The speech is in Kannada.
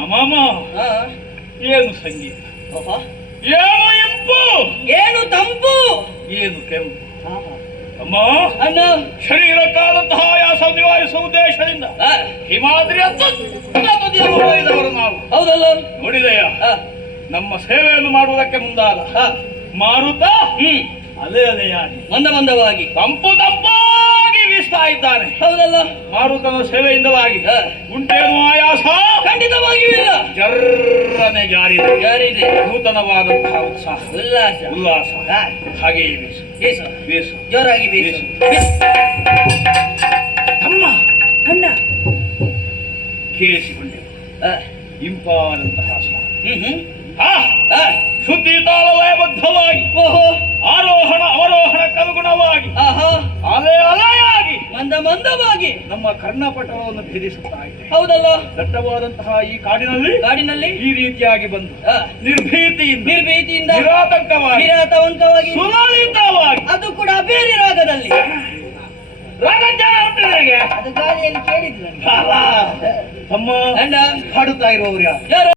ಅಮ್ಮಮ್ಮ ಏನು ಸಂಗೀತ. ಏನು ಇಂಪು ಏನು ತಂಪು ಏನು ಕೆಂಪು. ಅಮ್ಮ ಅಣ್ಣ ಶರೀರಕ್ಕಾದಂತಹ ಆಯಾಸ ನಿವಾರಿಸುವ ಉದ್ದೇಶದಿಂದ ಆ, ಅಂತ ಹೌದಲ್ಲ? ನೋಡಿದೆಯ? ನಮ್ಮ ಸೇವೆಯನ್ನು ಮಾಡುವುದಕ್ಕೆ ಮುಂದಾದ ಮಾರುತ ಹ್ಮ್. ಅಲೆ ಅಲೆಯಾಗಿ ಮಂದ ಮಂದವಾಗಿ. ತಂಪು ತಂಪಾಗಿ ಬೀಸ್ತಾ ಇದ್ದಾನೆ. ಹೌದಲ್ಲ? ಮಾರುತನ ಸೇವೆಯಿಂದವಾಗಿ ಉಂಟೇನು ಆಯಾಸ? ಖಂಡಿತವಾಗಿಯೂ ಇಲ್ಲ. ಜರ್ರನೆ ಜಾರಿದೆ. ಜಾರಿದೆ. ನೂತನವಾದಂತಹ ಉತ್ಸಾಹ. ಉಲ್ಲಾಸ. ಉಲ್ಲಾಸ. ಹಾಗೆ ಹಾಗೆಯೇ ಬೀಸು. ಬೀಸು. ಬೀಸು. ಜೋರಾಗಿ ಬೀಸು. ಅಮ್ಮ. ಅಣ್ಣ. ಕೇಳಿಸಿಕೊಂಡೆವು ಇಂಪಾದಂತಹ ಸ್ವರ ಶುದ್ಧಿ ತಾಳಲಯಬದ್ಧವಾಗಿ ಓಹೋ ಆರೋಹಣ ಅವರೋಹಣಕ್ಕನುಗುಣವಾಗಿ ಅಲೆ ಅಲೆಯಾಗಿ ಮಂದ ಮಂದವಾಗಿ ನಮ್ಮ ಕರ್ಣಪಟಲವನ್ನು ಭೇದಿಸುತ್ತಾ ಇದೆ ಹೌದಲ್ಲ. ದಟ್ಟವಾದಂತಹ ಈ ಕಾಡಿನಲ್ಲಿ ಕಾಡಿನಲ್ಲಿ ಈ ರೀತಿಯಾಗಿ ಬಂದು ನಿರ್ಭೀತಿಯಿಂದ ನಿರ್ಭೀತಿಯಿಂದ ನಿರಾತಂಕವಾಗಿ ನಿರಾತಂಕವಾಗಿ. ಸುಲಲಿತವಾಗಿ. ಅದು ಕೂಡ ಬೇರೆ ರಾಗದಲ್ಲಿ. ತಮ್ಮ ಹಾಡುತ್ತಾ ಇರುವವರು ಯಾರು?